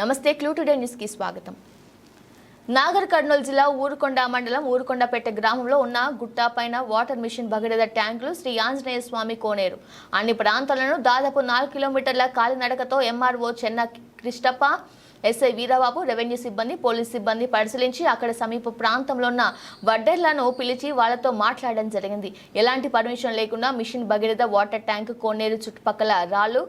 నమస్తే clue today న్యూస్కి స్వాగతం. నాగర్ కర్నూలు జిల్లా ఊరుకొండ మండలం ఊరుకొండపేట గ్రామంలో ఉన్న గుట్టపైన వాటర్ మిషన్ భగీరథ ట్యాంకులు శ్రీ ఆంజనేయ స్వామి కోనేరు. అన్ని ప్రాంతాలను దాదాపు నాలుగు కిలోమీటర్ల కాలినడకతో MRO Chenna Krishnappa SI Veerababu revenue సిబ్బంది పోలీస్ సిబ్బంది పరిశీలించి అక్కడ సమీప ప్రాంతంలో ఉన్న వడ్డెర్లను పిలిచి వాళ్ళతో మాట్లాడడం జరిగింది. ఎలాంటి పర్మిషన్ లేకుండా మిషన్ భగీరథ వాటర్ ట్యాంక్ కోనేరు చుట్టుపక్కల రాళ్ళు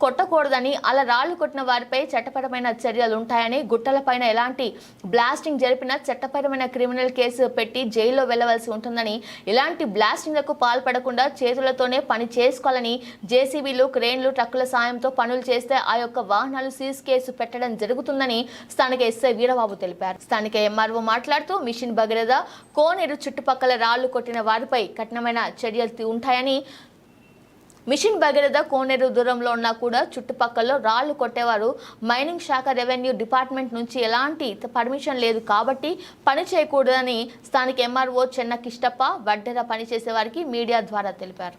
కొట్టకూడదని అలా రాళ్ళు కొట్టిన వారిపై చట్టపరమైన చర్యలు ఉంటాయని గుట్టలపైన ఎలాంటి బ్లాస్టింగ్ జరిపినా చట్టపరమైన క్రిమినల్ కేసు పెట్టి జైల్లో వెళ్ళవలసి ఉంటుందని ఇలాంటి బ్లాస్టింగ్లకు పాల్పడకుండా చేతులతోనే పని చేసుకోవాలని జేసీబీలు క్రేన్లు ట్రక్కుల సాయంతో పనులు చేస్తే ఆ యొక్క వాహనాలు సీజ్ కేసు పెట్టడం జరుగుతుందని స్థానిక ఎస్ఐ వీరబాబు తెలిపారు. స్థానిక ఎంఆర్ఓ మాట్లాడుతూ మిషన్ భగీరథ కోనేరు చుట్టుపక్కల రాళ్ళు కొట్టిన వారిపై కఠినమైన చర్యలు ఉంటాయని మిషన్ భగీరథ కోనేరు దూరంలో ఉన్నా కూడా చుట్టుపక్కల రాళ్ళు కొట్టేవారు. మైనింగ్ శాఖ రెవెన్యూ డిపార్ట్మెంట్ నుంచి ఎలాంటి పర్మిషన్ లేదు కాబట్టి పని చేయకూడదని స్థానిక ఎంఆర్ఓ చెన్న కిష్టప్ప వడ్డెర పనిచేసే వారికి మీడియా ద్వారా తెలిపారు.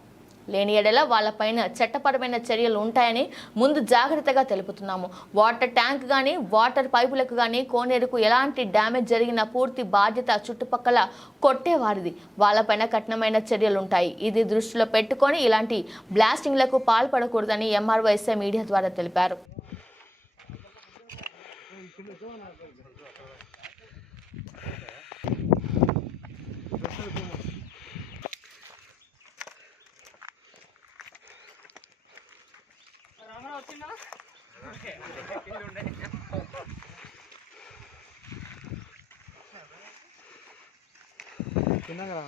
లేని ఎడల వాళ్ళపైన చట్టపరమైన చర్యలు ఉంటాయని ముందు జాగ్రత్తగా తెలుపుతున్నాము. వాటర్ ట్యాంక్ కానీ వాటర్ పైపులకు కానీ కోనేరుకు ఎలాంటి డ్యామేజ్ జరిగిన పూర్తి బాధ్యత చుట్టుపక్కల కొట్టేవారిది. వాళ్ళపైన కఠినమైన చర్యలు ఉంటాయి. ఇది దృష్టిలో పెట్టుకొని ఇలాంటి బ్లాస్టింగ్లకు పాల్పడకూడదని ఎంఆర్ఓ ఎస్ఐ మీడియా ద్వారా తెలిపారు. కిందకి రా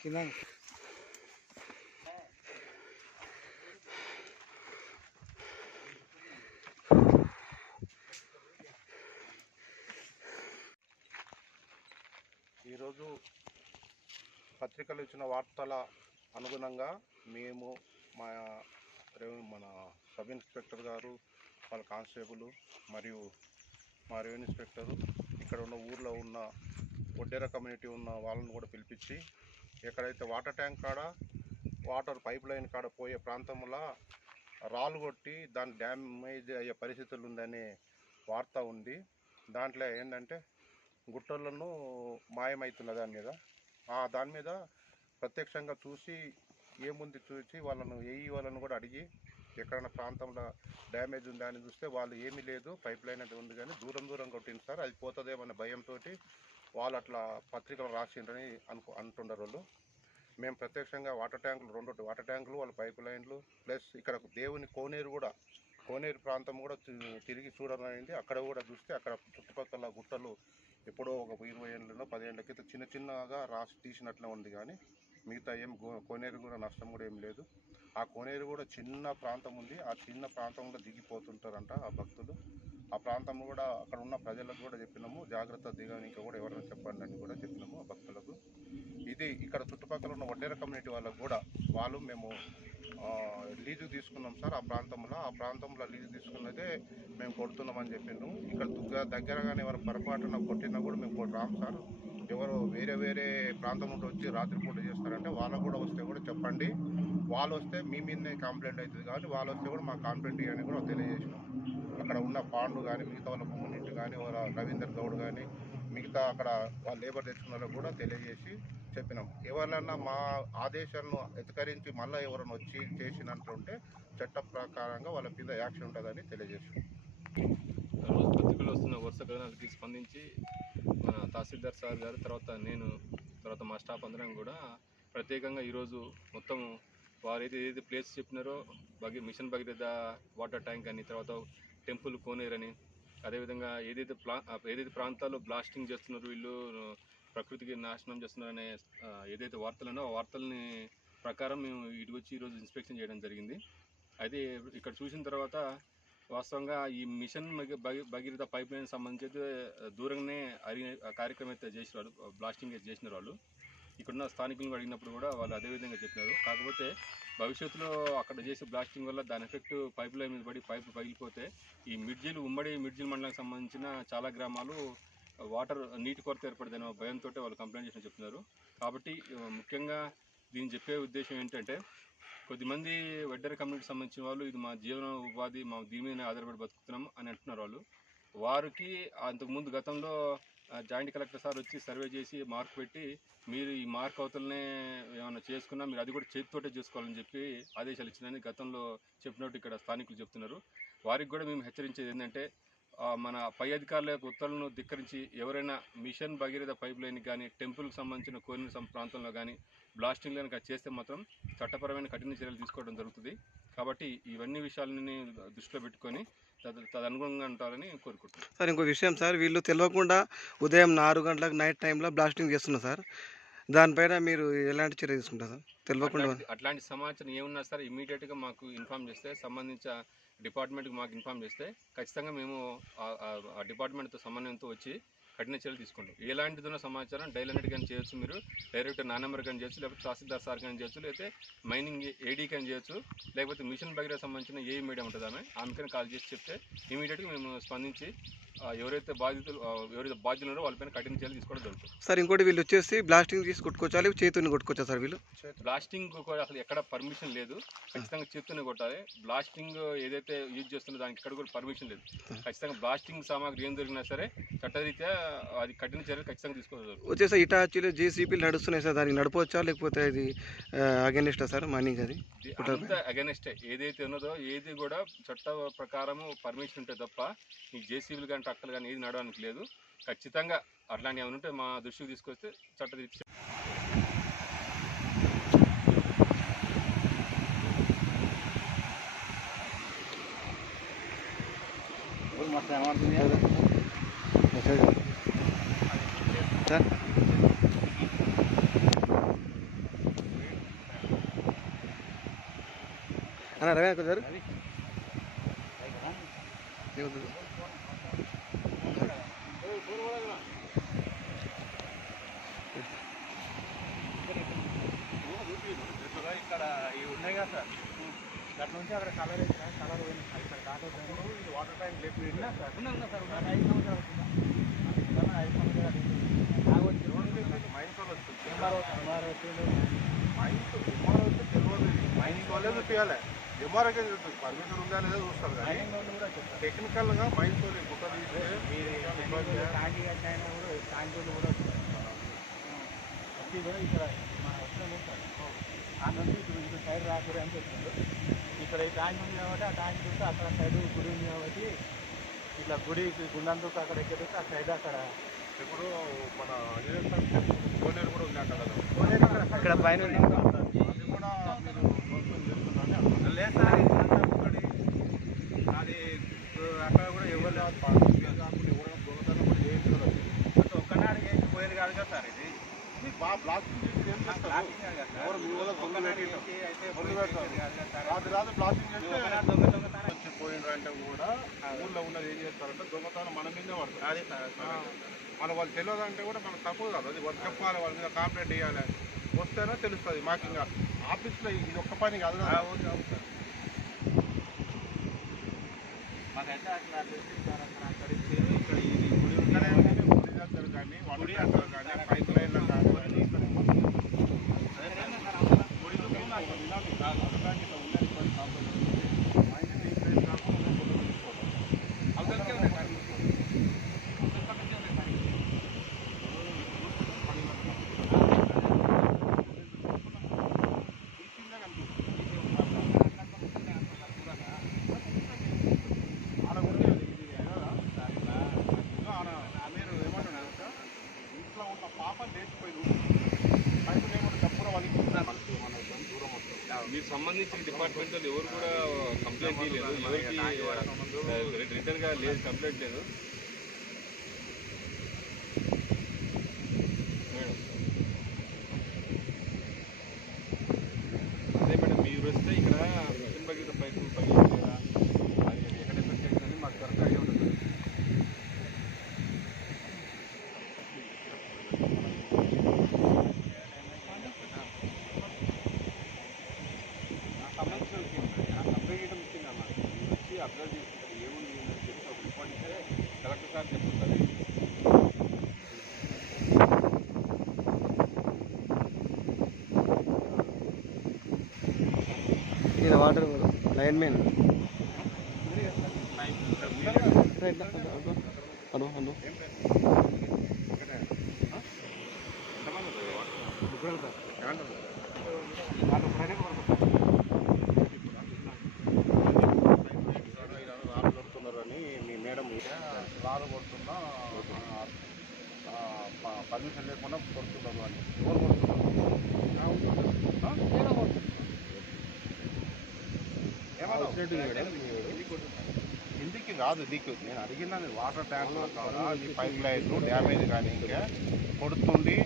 కింద ఈరోజు పత్రికలు ఇచ్చిన వార్తల అనుగుణంగా మేము మా రెవెన్యూ మన సబ్ ఇన్స్పెక్టర్ గారు వాళ్ళ కానిస్టేబుల్ మరియు మా రెవెన్యూ ఇన్స్పెక్టర్ ఇక్కడ ఉన్న ఊర్లో ఉన్న కొడ్డేర కమ్యూనిటీ ఉన్న వాళ్ళని కూడా పిలిపించి ఎక్కడైతే వాటర్ ట్యాంక్ కాడ వాటర్ పైప్ లైన్ కాడ పోయే ప్రాంతంలో రాళ్ళు కొట్టి దాని డ్యామేజ్ అయ్యే పరిస్థితులు ఉందనే వార్త ఉంది. దాంట్లో ఏంటంటే గుట్టలను మాయమవుతున్న దాని మీద. ఆ దాని మీద ప్రత్యక్షంగా చూసి ఏముంది చూసి వాళ్ళను ఏఈ వాళ్ళను కూడా అడిగి ఎక్కడైనా ప్రాంతంలో డ్యామేజ్ ఉందా అని చూస్తే వాళ్ళు ఏమీ లేదు పైప్ లైన్ అది ఉంది కానీ దూరం దూరం కొట్టింది సార్ అది పోతుందేమన్న భయంతో వాళ్ళు అట్లా పత్రికలు రాసిండ్రని అనుకో అంటుండరు వాళ్ళు. మేము ప్రత్యక్షంగా వాటర్ ట్యాంకులు రెండు వాటర్ ట్యాంకులు వాళ్ళ పైప్ లైన్లు ప్లస్ ఇక్కడ దేవుని కోనేరు కూడా కోనేరు ప్రాంతం కూడా తిరిగి చూడమైంది అక్కడ కూడా చూస్తే అక్కడ చుట్టుపక్కల గుట్టలు ఎప్పుడో ఒక ఇరవై ఏళ్ళలో పదిహేళ్ళ క్రితం చిన్న చిన్నగా రాసి తీసినట్లే ఉంది కానీ మిగతా ఏం కోనేరు కూడా నష్టం కూడా ఏం లేదు. ఆ కోనేరు కూడా చిన్న ప్రాంతం ఉంది. ఆ చిన్న ప్రాంతంలో దిగిపోతుంటారంట ఆ భక్తులు. ఆ ప్రాంతం కూడా అక్కడ ఉన్న ప్రజలకు కూడా చెప్పినాము. జాగ్రత్త దిగడానికి కూడా ఎవరైనా చెప్పండి అని కూడా చెప్పినాము ఆ భక్తులకు. ఇది ఇక్కడ చుట్టుపక్కల ఉన్న వడ్డేర కమ్యూనిటీ వాళ్ళకు కూడా వాళ్ళు మేము లీజు తీసుకున్నాం సార్ ఆ ప్రాంతంలో. ఆ ప్రాంతంలో లీజు తీసుకున్నదే మేము కొడుతున్నామని చెప్పిండు ఇక్కడ దగ్గర దగ్గరగానే ఎవరు పొరపాటున కొట్టినా కూడా మేము కొ- రాము సార్. ఎవరు వేరే వేరే ప్రాంతం నుండి వచ్చి రాత్రిపూట చేస్తారంటే వాళ్ళకు కూడా వస్తే కూడా చెప్పండి. వాళ్ళు వస్తే మీ మీదనే కంప్లైంట్ అవుతుంది కాబట్టి వాళ్ళు వస్తే కూడా మా కంప్లైంట్ ఇవ్వని కూడా తెలియజేసినాం. అక్కడ ఉన్న పాండు కానీ మిగతా వాళ్ళ కమ్యూనిటీ కానీ వాళ్ళ రవీందర్ గౌడ్ కానీ మిగతా అక్కడ వాళ్ళ లేబర్ తెచ్చుకున్న కూడా తెలియజేసి చెప్పినాం. ఎవరైనా మా ఆదేశాలను ఎత్కరించి మళ్ళీ ఎవరైనా వచ్చి చేసినట్లుంటే చట్ట ప్రకారంగా వాళ్ళ మీద యాక్షన్ ఉంటుందని తెలియజేసినాం రోజు పత్రికలో వస్తున్న వరుస కథనాలకి స్పందించి మన తహసీల్దార్ సార్ గారు తర్వాత నేను తర్వాత మా స్టాఫ్ అందరం కూడా ప్రత్యేకంగా ఈరోజు మొత్తం వారు ఏది ఏదైతే ప్లేస్ చెప్పినారో బగి మిషన్ భగీరథ వాటర్ ట్యాంక్ అని తర్వాత టెంపుల్ కోనేర్ అని అదేవిధంగా ఏదైతే ప్లా ఏదైతే ప్రాంతాల్లో బ్లాస్టింగ్ చేస్తున్నారో వీళ్ళు ప్రకృతికి నాశనం చేస్తున్నారనే ఏదైతే వార్తలున్నో ఆ వార్తల్ని ప్రకారం మేము ఇటు వచ్చి ఈరోజు ఇన్స్పెక్షన్ చేయడం జరిగింది. అయితే ఇక్కడ చూసిన తర్వాత వాస్తవంగా ఈ మిషన్ భగీరథ పైప్ లైన్ సంబంధించి దూరంగానే అడిగిన కార్యక్రమం అయితే చేసినారు. బ్లాస్టింగ్ అయితే చేసిన వాళ్ళు. ఇక్కడున్న స్థానికులను అడిగినప్పుడు కూడా వాళ్ళు అదే విధంగా చెప్పినారు. కాకపోతే భవిష్యత్తులో అక్కడ చేసే బ్లాస్టింగ్ వల్ల దాని ఎఫెక్ట్ పైప్ లైన్ మీద పడి పైపు పగిలిపోతే ఈ మిడ్జిల్ ఉమ్మడి మిడ్జిల్ మండలానికి సంబంధించిన చాలా గ్రామాలు వాటర్ నీటి కొరత ఏర్పడదనే భయంతో వాళ్ళు కంప్లైంట్ చేసిన చెప్తున్నారు. కాబట్టి ముఖ్యంగా దీన్ని చెప్పే ఉద్దేశం ఏంటంటే కొద్దిమంది వెడ్డర్ కమ్యూనిటీకి సంబంధించిన వాళ్ళు ఇది మా జీవన ఉపాధి మా దీని మీద ఆధారపడి బతుకుతున్నాం అని అంటున్నారు వాళ్ళు. వారికి అంతకుముందు గతంలో జాయింట్ కలెక్టర్ సార్ వచ్చి సర్వే చేసి మార్క్ పెట్టి మీరు ఈ మార్క్ అవతలనే ఏమైనా చేసుకున్నా మీరు అది కూడా చేతితోటే చేసుకోవాలని చెప్పి ఆదేశాలు ఇచ్చిందని గతంలో చెప్పినట్టు ఇక్కడ స్థానికులు చెప్తున్నారు. వారికి కూడా మేము హెచ్చరించేది ఏంటంటే మన పై అధికారుల యొక్క ఉత్తర్వులను ధిక్కరించి ఎవరైనా మిషన్ భగీరథ పైప్ లైన్ కానీ టెంపుల్కి సంబంధించిన కోరిన ప్రాంతంలో కానీ బ్లాస్టింగ్ కనుక చేస్తే మాత్రం చట్టపరమైన కఠిన చర్యలు తీసుకోవడం జరుగుతుంది. కాబట్టి ఇవన్నీ విషయాలని దృష్టిలో పెట్టుకొని తదనుగుణంగా ఉంటారని కోరుకుంటున్నాను సార్ ఇంకో విషయం సార్ వీళ్ళు తెలియకుండా ఉదయం నాలుగు గంటలకు నైట్ టైంలో బ్లాస్టింగ్ చేస్తున్నారు సార్. దానిపైన మీరు ఎలాంటి చర్య తీసుకుంటారు తెలియకుండా అట్లాంటి- సమాచారం ఏమున్నా సరే ఇమీడియట్గా మాకు ఇన్ఫామ్ చేస్తే సంబంధించిన డిపార్ట్మెంట్కి మాకు ఇన్ఫామ్ చేస్తే ఖచ్చితంగా మేము ఆ- ఆ డిపార్ట్మెంట్తో సమన్వయంతో వచ్చి కఠిన చర్యలు తీసుకుంటాం ఎలాంటిదైనా సమాచారం డైల్ హండ్రెడ్ కానీ చేయొచ్చు మీరు. డైరెక్ట్ నా నెంబర్ కానీ చేయొచ్చు లేకపోతే తహసీల్దార్ సార్ కానీ చేయొచ్చు లేకపోతే మైనింగ్ ఏడీ కానీ చేయొచ్చు లేకపోతే మిషన్ బగీరా సంబంధించిన ఏ మీడియా ఉంటుంది ఆమె ఆమెకని కాల్ చేసి చెప్తే ఇమీడియట్గా మేము స్పందించి ఎవరైతే బాధితులు ఎవరైతే బాధ్యులు ఉన్నారో వాళ్ళపైన కఠిన చర్యలు తీసుకోవడం జరుగుతుంది. సార్ ఇంకోటి వీళ్ళు వచ్చేసి బ్లాస్టింగ్ చేసి కొట్టుకోవచ్చా లేకపోతే చేతుని కొట్టుకోవచ్చా సార్ వీళ్ళు? బ్లాస్టింగ్ కూడా అసలు ఎక్కడ పర్మిషన్ లేదు. ఖచ్చితంగా చేత్తోనే కొట్టాలి. బ్లాస్టింగ్ ఏదైతే యూజ్ చేస్తుందో దానికి ఎక్కడ కూడా పర్మిషన్ లేదు. ఖచ్చితంగా బ్లాస్టింగ్ సామాగ్రి ఏం దొరికినా సరే చట్టరీత్యా అది కఠిన చర్యలు ఖచ్చితంగా తీసుకోవాలి వచ్చేసి ఇటాచీలు జేసీపీలు నడుస్తున్నాయి సార్. దానికి నడపవచ్చా లేకపోతే ఇది అగెనిస్టా సార్? మైనింగ్ అది? అగెనెస్ట్ ఏదైతే ఉన్నదో ఏది కూడా చట్ట ప్రకారము పర్మిషన్ ఉంటే తప్ప ఈ జేసీబీలు కానీ ట్రక్కులు కానీ ఏది నడవడానికి లేదు. ఖచ్చితంగా అట్లాంటివి ఏమైనా ఉంటే మా దృష్టికి తీసుకొస్తే చట్ట సార్. అన్న రవి అక్క సార్ ఇక్కడ ఇవి ఉన్నాయి కదా సార్ అక్కడ నుంచి అక్కడ కలర్ వేసిన కలర్ పోయింది ఇక్కడ దాటొద్దాము ఇది వాటర్ ట్యాంక్ లేపు ఉన్నా సార్ ఉన్నా సార్ ఉన్నా ఐదు సంవత్సరాలు అవుతుందా? ఐదు సంవత్సరాలు అవుతుంది. మైన్స్ వాళ్ళు వస్తుంది. ఎంఆర్ఓ ఎంఆర్ఓ తెలియదు చూస్తుంది పర్మిషన్ ఉందా లేదా చూస్తారు కానీ టెక్నికల్గా ఇక్కడ సైడ్ రాకూడదు అని చెప్తుండ్రు ఇక్కడ ఈ ట్యాంక్ ఉంది కాబట్టి ఆ ట్యాంక్ చూస్తే అక్కడ సైడ్ గుడి ఉంది కాబట్టి ఇట్లా గుడి గుండంతో అక్కడ ఎక్కడ ఆ సైడ్ అక్కడ ఇప్పుడు మన కోనేరు కూడా ఉంది అక్కడ ఇక్కడ పైన అది కూడా మీరు నోట్స్ చేస్తున్నారని లేదు ఒకటి అది అక్కడ కూడా ఎవరు లేదు కాకుండా ఎవరైనా దొంగతనం కూడా చేయించగలరు అంటే ఒక్కనాడు చేసి పోయేది కాదు కదా సార్ ఇది బాగా బ్లాస్టింగ్ చేసి ఏం చేస్తారు ఎవరు మీ వల్ల దొంగ రాత్రి రాత్రి బ్లాస్టింగ్ చేస్తే వచ్చి పోయినారంటే కూడా ఊళ్ళో ఉన్నది ఏం చేస్తారంటే దొంగతనం మన మీదే పడుతుంది అదే మన వాళ్ళు తెలియదంటే కూడా మనకు తప్పు కాదు అది వాళ్ళు చెప్పాలి వాళ్ళ మీద కాంప్లైంట్ ఇవ్వాలి వస్తేనే తెలుస్తుంది మాకు ఇంకా ఆఫీస్లో ఇది ఒక్క పని కాదు మాకైతే అట్లా సార్. అక్కడ అక్కడ ఇచ్చారు ఇక్కడ ఇది గుడి ఉంటేనే గుడి దగ్గర కానీ గుడి అక్కడ కానీ పైప్ లైన్లో కానీ గుడి ఆడ ఉంది అది ఇది కదా ఆడ మీరు ఏమంటున్నారు సార్ ఇంట్లో ఉన్న పాప లేచిపోయింది పైపు ఏమన్నా తప్పున వాళ్ళకి మన దూరం వస్తుంది మీకు సంబంధించిన డిపార్ట్మెంట్ వాళ్ళు ఎవరు కూడా కంప్లైంట్ చేయలేదు ఎవరికి రిటర్న్గా లేదు కంప్లైంట్ లేదు మేడం అదే మేడం మీరు వస్తే ఇక్కడ మిషన్ బగ్గర పైపు పగిలింది కదా అది ఎక్కడ ఎఫెక్ట్ అయిందని మాకు కరెక్ట్ ఐడియా ఉంటుంది సంబంధించిన విషయం కంప్లీట్ ఇచ్చింది అన్న వచ్చి అబ్జర్వ్ చేసుకుంటారు ఏముంది ఏంటని చెప్పి ఒక రిపోర్ట్ ఇస్తే కలెక్టర్ వాటర్ లైన్ మెయిన్ అడు అడు రాళ్ళు కొడుతున్నారని మీ మేడం రాళ్ళు కొడుతున్నా పర్మిషన్ లేకుండా కొడుతున్నారు అని ఎవరు కొడుతున్నారు ఇంటికి కాదు నీకు? నేను అడిగినది వాటర్ ట్యాంక్ కావాలా? ఈ పైప్ లైన్లు డ్యామేజ్ కానీ ఇంకా కొడుతుండి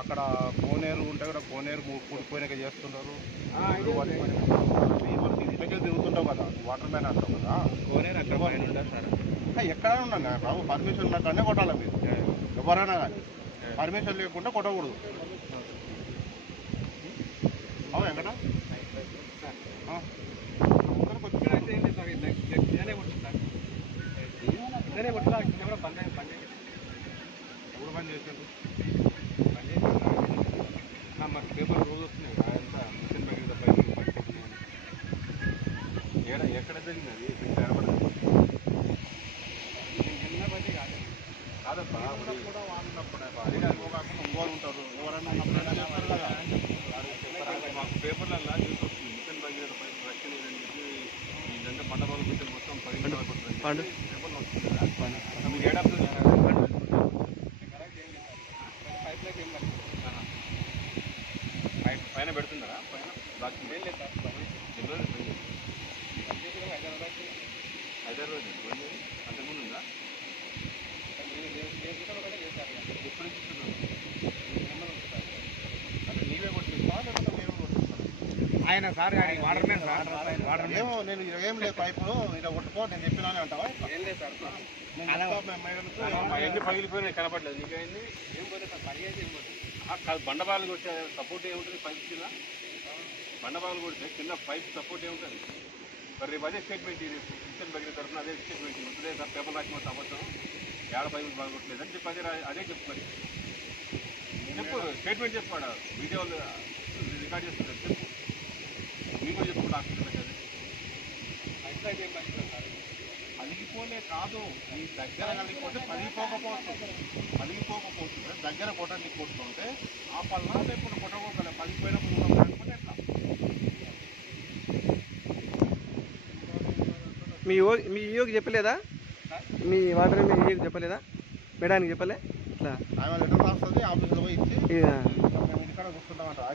అక్కడ కోనేరు ఉంటే కూడా కోనేరు కూలిపోయినాక చేస్తున్నారు ఇంటికి తిరుగుతుంటావు కదా వాటర్ మ్యాన్ అంటావు కదా. కోనేరు అక్కడ పైన ఉంటుంది సార్. ఆ, ఎక్కడైనా ఉన్నా బాబు పర్మిషన్ లేకనే కొట్టాలి మీరు. ఎవరైనా కానీ. పర్మిషన్ లేకుండా కొట్టకూడదు. అవును ఎక్కడ ఆ. అందరూ కొంచెం ఇక్కడ అయితే ఏం లేదు సార్ ఇలా ఇలానే కొట్టుంది సార్ ఇలానే కొట్టినా కింద కూడా పని పని ఎవరు పని చేశారు పని చేసి మాకు పేపర్ రోజు వస్తున్నాయి అదంతా మిషన్ బయట పైపు పట్టుకుంటున్నాయి ఏడ ఎక్కడ జరిగినది మీకు కనబడదు చిన్న పని కాదు కాదప్పా కూడా వాడినప్పుడు అడిగా కాకుండా ఇంకోరు ఉంటారు ఎవరన్నా ఉన్నప్పుడు చేస్తారు కదా మాకు పేపర్లలో న్యూస్ వస్తుంది మిషన్ బయట రక్షణ అని చెప్పి ఇదంతా మండపాలు మిషన్ మొత్తం పది నిమిషాలు పడుతుంది పండు. పేపర్లో వస్తుంది కదా మీరు ఏడాది పైన పైన పెడుతున్నారా పైన బాగా ఏం లేదు సార్ ఎన్ని రోజులు పని చేసి హైదరాబాద్ పోయింది అంతకుముందు ఉందా ఎప్పుడు ఇస్తున్నావు అంటే నీవే కొట్టిస్తా లేకపోతే వేరే కొట్టిస్తా ఆయన sir water man sir water ఏమో నేను ఏం లేదు పైపులు ఇలా కొట్టుకో అంటావా? పగిలిపోయినాయి కనపడలేదు. ఏం పోతే ఏం పోతే. బండబాలు కొట్టే సపోర్ట్ ఏముంటుంది పైప్ కింద? బండబాలు కొడితే కింద పైప్ సపోర్ట్ ఏముంటుంది? మరి రేపు అదే స్టేట్మెంట్ క్రిస్టియన్ బగిన తరఫున అదే స్టేట్మెంట్ ఇప్పుడే సార్ పేపర్ రాకపోతే అబద్ధం. ఏడ పైపు బాగొట్టలేదు అని చెప్పి అదే అదే చెప్పు మరి. చెప్పు స్టేట్మెంట్ చెప్పాడు వీడియోలు రికార్డ్ చేస్తున్నారు చెప్పు మీకు కూడా చెప్పు డాక్టర్ అలిగిపోలే కాదు. ఈ దగ్గర కలిగిపోతే పలిగిపోకపోవచ్చు పలిగిపోకపోతుంది దగ్గర కొట్టండి కొట్టుకుంటే ఆ పళ్ళ లేకుండా కొట్టకపోలే పలిగిపోయినప్పుడు కూడా ఎట్లా? మీ ఓ మీ ఈయోకి చెప్పలేదా? మీ వాటర్ మీ ఈయోకి చెప్పలేదా? మేడానికి చెప్పలే? ఇట్లా. ఆమె లెటర్ రాస్తుంది ఆఫీస్లో పోయి ఇచ్చి మేము ఇంటికాడ కూర్చుంటామంట.